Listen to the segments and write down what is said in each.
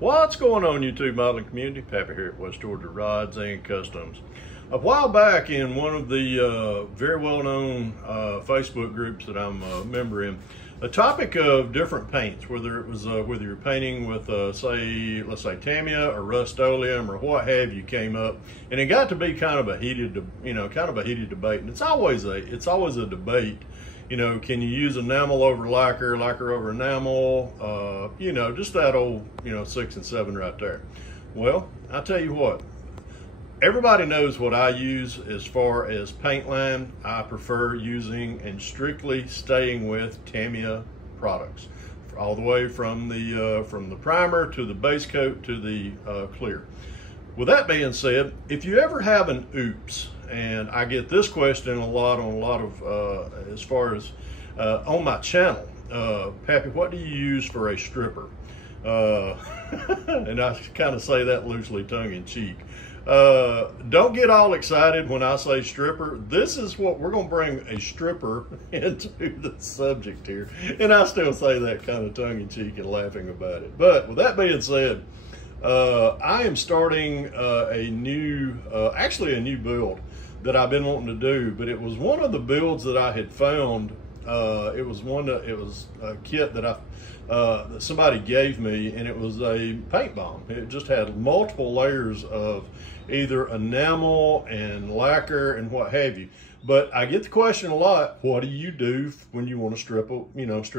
What's going on, YouTube modeling community? Pappy here at West Georgia Rods and Customs. A while back in one of the very well-known Facebook groups that I'm a member in, a topic of different paints, whether it was whether you're painting with let's say Tamiya or Rust-Oleum or what have you, came up, and it got to be kind of a heated debate, and it's always a debate. You know, can you use enamel over lacquer, lacquer over enamel? You know, just that old, 6 and 7 right there. Well, I tell you what, everybody knows what I use as far as paint line. I prefer using and strictly staying with Tamiya products, all the way from the primer to the base coat to the clear. With that being said, if you ever have an oops, and I get this question a lot of as far as on my channel, Pappy, what do you use for a stripper? And I kind of say that loosely, tongue-in-cheek. Don't get all excited when I say stripper. This is what we're going to bring a stripper into the subject here, and I still say that kind of tongue-in-cheek and laughing about it. But with that being said, I am starting actually a new build that I've been wanting to do, but it was one of the builds that I had found. It was a kit that that somebody gave me, and it was a paint bomb. It just had multiple layers of either enamel and lacquer and what have you. But I get the question a lot: what do you do when you want to strip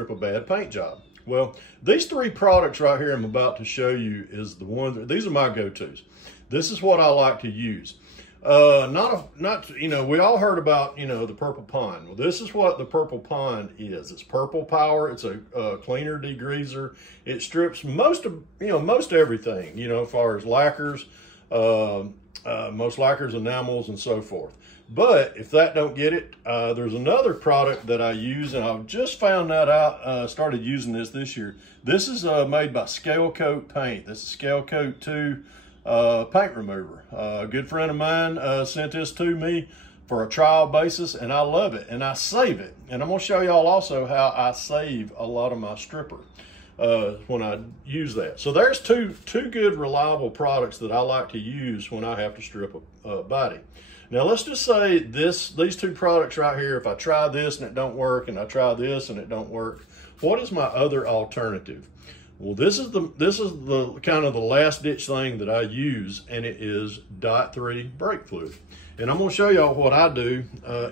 a bad paint job? Well, these three products right here I'm about to show you is the one. These are my go-tos. This is what I like to use. We all heard about, the Purple Pond. Well, this is what the Purple Pond is. It's purple power. It's a cleaner degreaser. It strips most everything, as far as lacquers, most lacquers, enamels, and so forth. But if that don't get it, there's another product that I use, and I've just found that out, started using this year. This is made by Scale Coat Paint. This is Scale Coat 2 paint remover. A good friend of mine sent this to me for a trial basis, and I love it, and I save it. And I'm gonna show y'all also how I save a lot of my stripper when I use that. So there's two good reliable products that I like to use when I have to strip a body. Now let's just say these two products right here, if I try this and it don't work, and I try this and it don't work, what is my other alternative? Well, this is the kind of the last ditch thing that I use, and it is .3 brake fluid. And I'm gonna show y'all what I do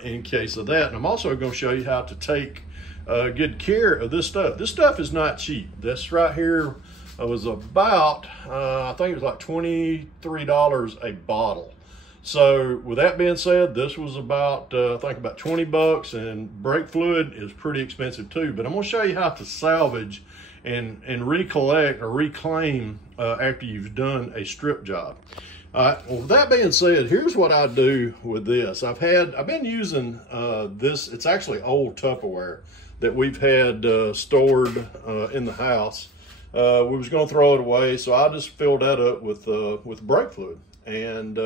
in case of that. And I'm also gonna show you how to take good care of this stuff. This stuff is not cheap. This right here was about, I think it was like $23 a bottle. So with that being said, this was about, I think about 20 bucks, and brake fluid is pretty expensive too. But I'm gonna show you how to salvage and recollect or reclaim after you've done a strip job. Well, with that being said, here's what I do with this. I've been using this. It's actually old Tupperware that we've had stored in the house. We was going to throw it away, so I just filled that up with brake fluid, and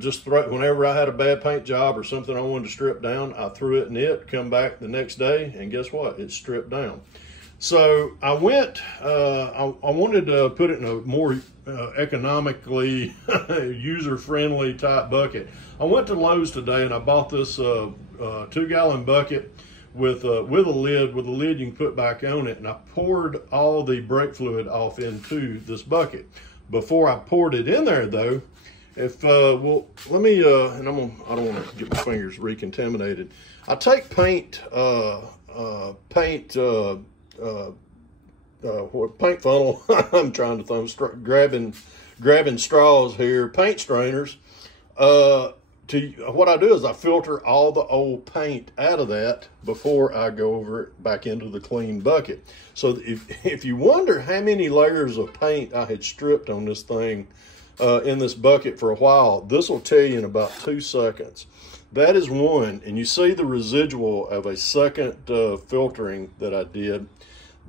just throw it whenever I had a bad paint job or something I wanted to strip down. I threw it in it, come back the next day, and guess what? It's stripped down. So I went, I wanted to put it in a more economically user-friendly type bucket. I went to Lowe's today and I bought this 2-gallon bucket with a lid. With a lid you can put back on it, and I poured all the brake fluid off into this bucket. Before I poured it in there though, well, let me, and I don't want to get my fingers recontaminated. I take paint funnel. I'm trying to grabbing straws here, paint strainers. What I do is I filter all the old paint out of that before I go over it back into the clean bucket. So if you wonder how many layers of paint I had stripped on this thing in this bucket for a while, this will tell you in about 2 seconds. That is one, and you see the residual of a second filtering that I did.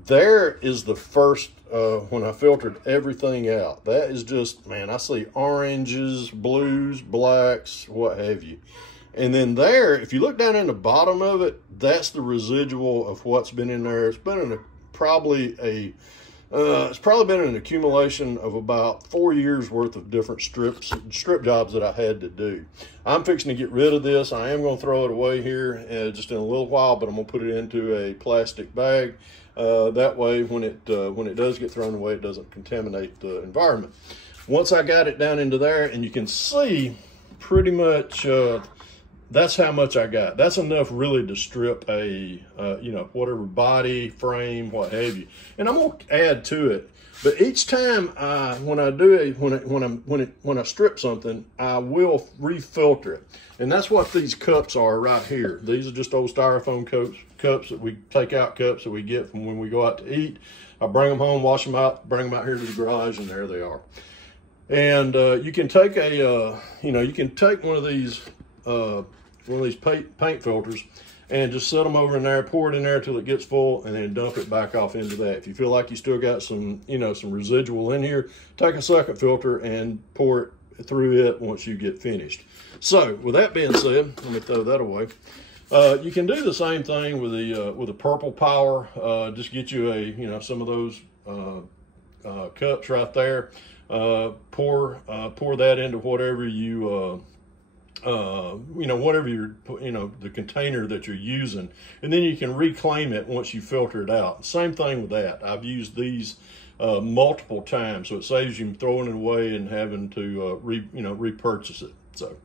There is the first, when I filtered everything out. That is just, man, I see oranges, blues, blacks, what have you. And then there, if you look down in the bottom of it, that's the residual of what's been in there. It's been in probably a It's probably been an accumulation of about 4 years worth of different strip jobs that I had to do. I'm fixing to get rid of this. I am going to throw it away here just in a little while, but I'm going to put it into a plastic bag. That way, when it does get thrown away, it doesn't contaminate the environment. Once I got it down into there, and you can see pretty much that's how much I got. That's enough really to strip a, you know, whatever body, frame, what have you. And I'm gonna add to it. But each time when I strip something, I will refilter it. And that's what these cups are right here. These are just old styrofoam cups that we take out, cups that we get from when we go out to eat. I bring them home, wash them out, bring them out here to the garage, and there they are. And you can take a, you know, you can take one of these paint filters and just set them over in there, pour it in there till it gets full, and then dump it back off into that. If you feel like you still got some, you know, some residual in here, take a second filter and pour it through it once you get finished. So with that being said, let me throw that away. You can do the same thing with the purple power. Just get you a, you know, some of those cups right there. Pour that into whatever you know, whatever you're, you know, the container that you're using, and then you can reclaim it once you filter it out. Same thing with that. I've used these multiple times, so it saves you throwing it away and having to repurchase it. So,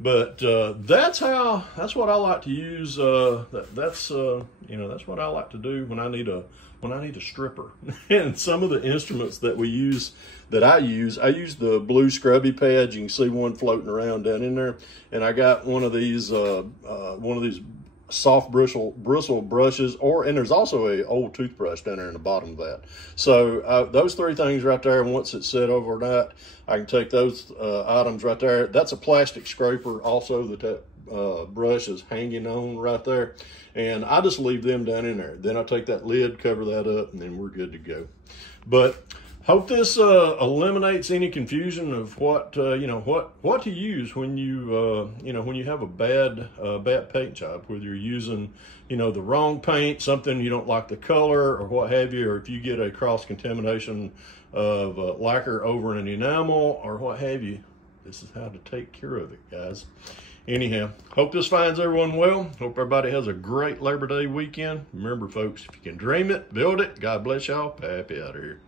but that's what I like to use. That's what I like to do when I need a stripper. And some of the instruments that we use, I use the blue scrubby pads. You can see one floating around down in there. And I got one of these soft bristle brushes, and there's also a old toothbrush down there in the bottom of that. So those three things right there, once it's set overnight, I can take those items right there. That's a plastic scraper also that brush is hanging on right there, and I just leave them down in there. Then I take that lid, cover that up, and then we're good to go. But hope this eliminates any confusion of what what to use when you when you have a bad paint job, whether you're using the wrong paint, something you don't like the color or what have you, or if you get a cross contamination of lacquer over an enamel or what have you. This is how to take care of it, guys. Anyhow, hope this finds everyone well. Hope everybody has a great Labor Day weekend. Remember, folks, if you can dream it, build it. God bless y'all. Pappy out of here.